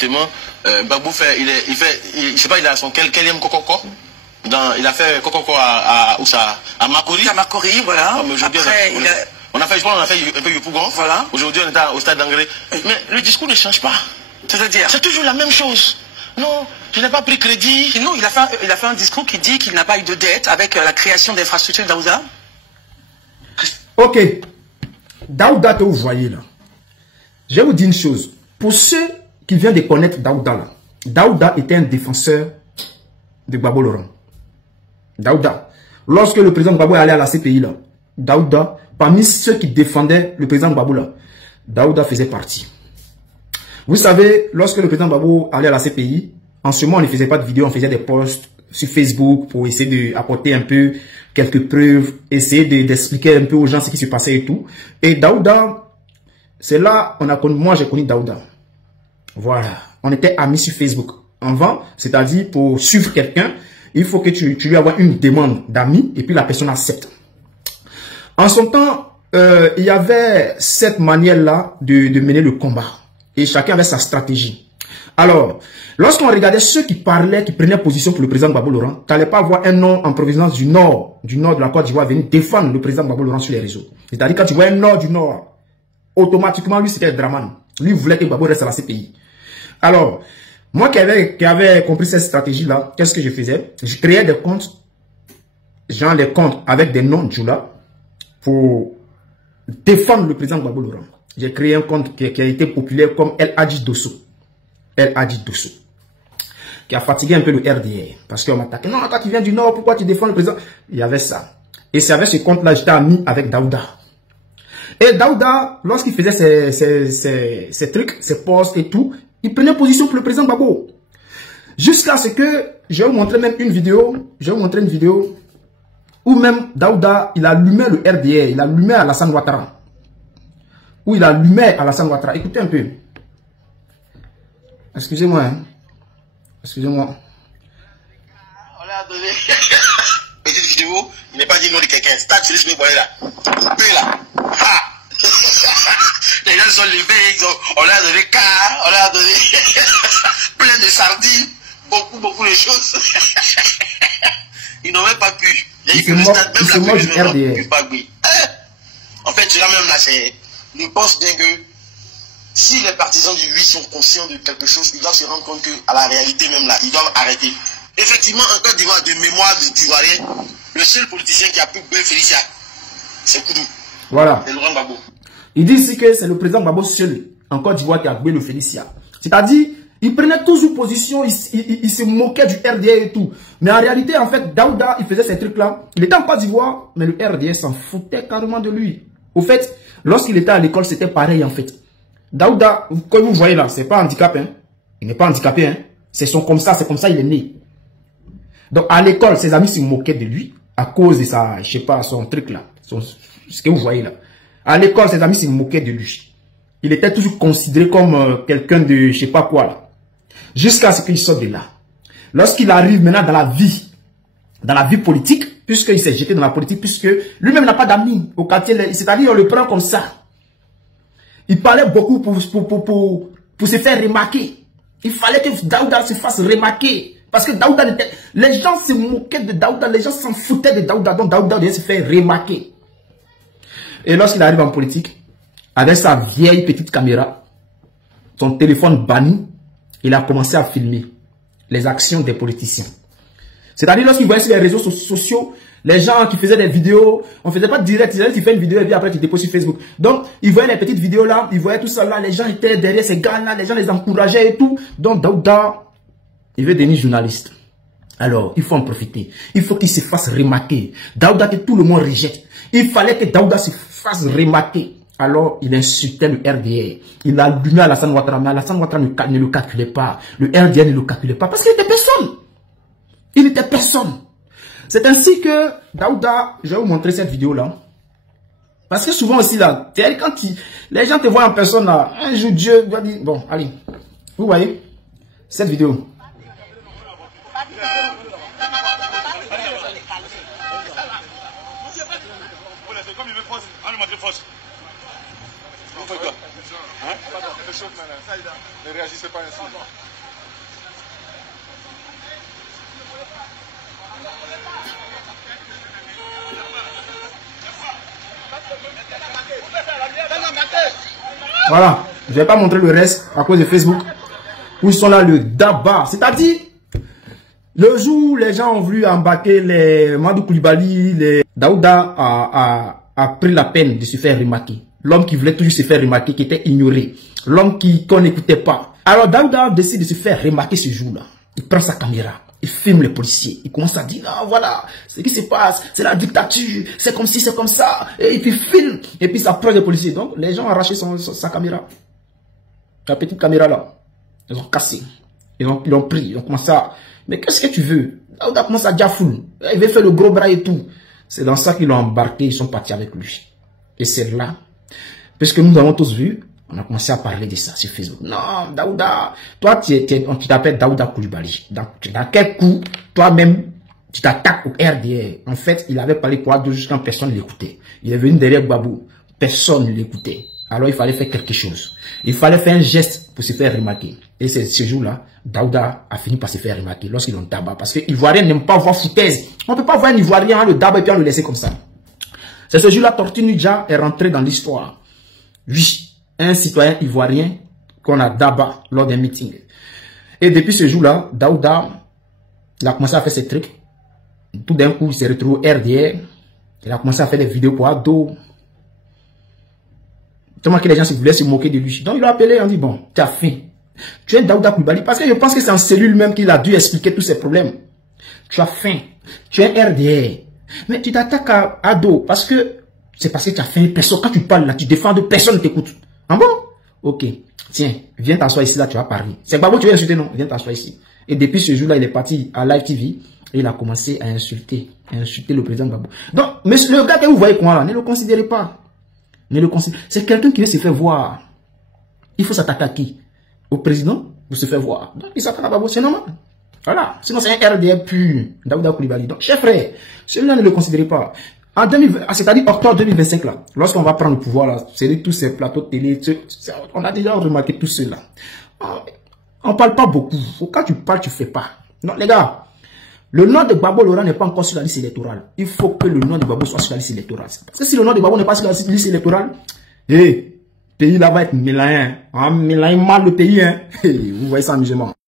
Effectivement, Gbagbo fait, je sais pas, il a son quatrième Kokoko. Il a fait Kokoko à Makori. À Makori, voilà. Après, on a fait un peu Yopougon. Voilà. Aujourd'hui, on est au stade d'Angré. Mais le discours ne change pas. C'est-à-dire? C'est toujours la même chose. Non, je n'ai pas pris crédit. Et non, il a fait un discours qui dit qu'il n'a pas eu de dette avec la création d'infrastructures Daouda. Ok. Daouda, que vous voyez là. Je vais vous dire une chose. Pour ceux qui viennent de connaître Daouda là, Daouda était un défenseur de Gbagbo Laurent. Daouda. Lorsque le président Gbagbo est allé à la CPI là, Daouda, parmi ceux qui défendaient le président Gbagbo là, Daouda faisait partie. Vous savez, lorsque le président Gbagbo allait à la CPI, en ce moment on ne faisait pas de vidéos, on faisait des posts sur Facebook pour essayer d'apporter un peu quelques preuves, essayer d'expliquer un peu aux gens ce qui se passait et tout. Et Daouda, c'est là moi j'ai connu Daouda. Voilà, on était amis sur Facebook. Avant, c'est-à-dire pour suivre quelqu'un, il faut que tu lui envoies une demande d'amis et puis la personne accepte. En son temps, il y avait cette manière-là de mener le combat. Et chacun avait sa stratégie. Alors, lorsqu'on regardait ceux qui parlaient, qui prenaient position pour le président Gbagbo Laurent, tu n'allais pas voir un nom en provenance du nord de la Côte d'Ivoire venir défendre le président Gbagbo Laurent sur les réseaux. C'est-à-dire quand tu vois un nord du nord, automatiquement lui c'était Draman. Lui voulait que Gbagbo reste à la CPI. Alors, moi qui avais compris cette stratégie-là, qu'est-ce que je faisais? Je créais des comptes, genre des comptes avec des noms de Djoula pour défendre le président Gbagbo Laurent. J'ai créé un compte qui a été populaire comme El Hadji Dosso. El Hadji Dosso. Qui a fatigué un peu le RDR. Parce qu'on m'attaquait. Non, toi qui viens du Nord, pourquoi tu défends le président? Il y avait ça. Et c'est avec ce compte-là, j'étais ami avec Daouda. Et Daouda, lorsqu'il faisait ses trucs, ses posts et tout, il prenait position pour le président Gbagbo. Jusqu'à ce que, je vais vous montrer même une vidéo, où même Daouda, il allumait le RDR, il allumait Alassane Ouattara. Où il allumait Alassane Ouattara. Écoutez un peu. Excusez-moi. Hein. Excusez-moi. On l'a donné. Petite vidéo, il n'est pas dit le nom de quelqu'un. Stade sur le là. Coupé là. Ah. Les gens sont levés, on leur a donné car, on leur a donné plein de sardines, beaucoup de choses. Ils n'ont même pas pu. Il y a eu que le stade, même la pluie, en fait, cela même là, c'est. Je pense bien que si les partisans du 8 sont conscients de quelque chose, ils doivent se rendre compte qu'à la réalité même là, ils doivent arrêter. Effectivement, en Côte d'Ivoire, de mémoire d'Ivoirien, le seul politicien qui a pu bouer Félicia, c'est Koudou. Voilà. C'est Laurent Gbagbo. Il dit ici que c'est le président Gbagbo seul en Côte d'Ivoire qui a boué le Félicia. C'est-à-dire, il prenait toujours position, il se moquait du RDA et tout. Mais en réalité, en fait, Daouda, il faisait ces trucs-là. Il était en Côte d'Ivoire, mais le RDA s'en foutait carrément de lui. Au fait, lorsqu'il était à l'école, c'était pareil en fait. Daouda, comme vous voyez là, c'est pas handicapé. Hein. Il n'est pas handicapé. Hein. C'est comme ça il est né. Donc à l'école, ses amis se moquaient de lui à cause de sa, je sais pas, son truc là. Ce que vous voyez là. À l'école, ses amis se moquaient de lui. Il était toujours considéré comme quelqu'un de je sais pas quoi là. Jusqu'à ce qu'il sorte de là. Lorsqu'il arrive maintenant dans la vie politique, puisqu'il s'est jeté dans la politique, puisque lui-même n'a pas d'amis au quartier, c'est-à-dire on le prend comme ça. Il parlait beaucoup pour se faire remarquer. Il fallait que Daouda se fasse remarquer. Parce que Daouda, les gens se moquaient de Daouda, les gens s'en foutaient de Daouda, donc Daouda devait se faire remarquer. Et lorsqu'il arrive en politique, avec sa vieille petite caméra, son téléphone banni, il a commencé à filmer les actions des politiciens. C'est-à-dire lorsqu'il voyait sur les réseaux sociaux, les gens qui faisaient des vidéos, on ne faisait pas direct, tu fais une vidéo et puis après tu déposes sur Facebook. Donc, ils voyaient les petites vidéos là, ils voyaient tout ça là, les gens étaient derrière ces gars là, les gens les encourageaient et tout. Donc, Daouda, il veut devenir journaliste. Alors, il faut en profiter. Il faut qu'il se fasse remarquer. Daouda que tout le monde rejette. Il fallait que Daouda se fasse remarquer. Alors, il insultait le RDR. Il a allumé Alassane Ouattara, mais Alassane Ouattara ne le calculait pas. Le RDR ne le calculait pas parce qu'il n'était personne. Il n'était personne. C'est ainsi que Daouda, je vais vous montrer cette vidéo là. Parce que souvent aussi là, quand les gens te voient en personne là, un jour Dieu va dire, bon, allez, vous voyez, cette vidéo. Ne réagissez pas ainsi. Voilà, je ne vais pas montrer le reste à cause de Facebook. Où ils sont là, le Daba. C'est-à-dire, le jour où les gens ont voulu embarquer les Madou Koulibaly, les Daouda a pris la peine de se faire remarquer. L'homme qui voulait toujours se faire remarquer, qui était ignoré. L'homme qu'on n'écoutait pas. Alors Daouda décide de se faire remarquer ce jour-là. Il prend sa caméra. Il filme les policiers. Il commence à dire, ah, voilà, ce qui se passe, c'est la dictature, c'est comme si, c'est comme ça. Et puis il filme. Et puis ça prend les policiers. Donc les gens ont arraché sa caméra. La petite caméra là. Ils ont cassé. Ils l'ont pris. Ils ont commencé à... Mais qu'est-ce que tu veux? Daouda commence à dire fou. Il veut faire le gros bras et tout. C'est dans ça qu'ils l'ont embarqué. Ils sont partis avec lui. Et c'est là. Parce que nous avons tous vu. On a commencé à parler de ça sur Facebook. Non, Daouda, toi, tu t'appelles Daouda Koulibaly. Dans quel coup, toi-même, tu t'attaques au RDR? En fait, il avait parlé quoi de jusqu'à personne ne l'écoutait. Il est venu derrière Babou. Personne ne l'écoutait. Alors, il fallait faire quelque chose. Il fallait faire un geste pour se faire remarquer. Et c'est ce jour-là, Daouda a fini par se faire remarquer lorsqu'ils l'ont tabac. Parce que l'Ivoirien n'aime pas voir foutaise. On ne peut pas voir un Ivoirien, le tabac et puis on le laisser comme ça. C'est ce jour-là, Tortue Ninja est rentré dans l'histoire. Oui. Un citoyen ivoirien qu'on a d'abat lors d'un meeting. Et depuis ce jour-là, Daouda, il a commencé à faire ses trucs. Tout d'un coup, il s'est retrouvé au RDR. Il a commencé à faire des vidéos pour Ado. Tellement que les gens voulaient se moquer de lui. Donc, il l'a appelé, on dit, bon, tu as faim. Tu es Daouda Koulibaly. Parce que je pense que c'est en cellule même qu'il a dû expliquer tous ces problèmes. Tu as faim. Tu es RDR. Mais tu t'attaques à Ado. Parce que c'est parce que tu as faim. Personne, quand tu parles là, tu défends de personne ne t'écoute. Ah bon? Ok. Tiens, viens t'asseoir ici, là, tu vas parler. C'est Babou, tu veux insulter, non? Viens t'asseoir ici. Et depuis ce jour-là, il est parti à Live TV et il a commencé à insulter le président Babou. Donc, mais le gars que vous voyez quoi là, ne le considérez pas. Ne le considérez. C'est quelqu'un qui veut se faire voir. Il faut s'attaquer à qui? Au président pour se faire voir. Donc, il s'attaque à Babou, c'est normal. Voilà. Sinon, c'est un RDR pur. Daouda Koulibaly. Donc, cher frère, celui-là, ne le considérez pas. En 2020, c'est-à-dire octobre 2025 là, lorsqu'on va prendre le pouvoir là, c'est tous ces plateaux de télé, on a déjà remarqué tout cela. On parle pas beaucoup. Quand tu parles, tu fais pas. Non, les gars, le nom de Gbagbo Laurent n'est pas encore sur la liste électorale. Il faut que le nom de Gbagbo soit sur la liste électorale. Parce que si le nom de Gbagbo n'est pas sur la liste électorale, pays là va être mélané. Mélané mal le pays, hein. Vous voyez ça amusement.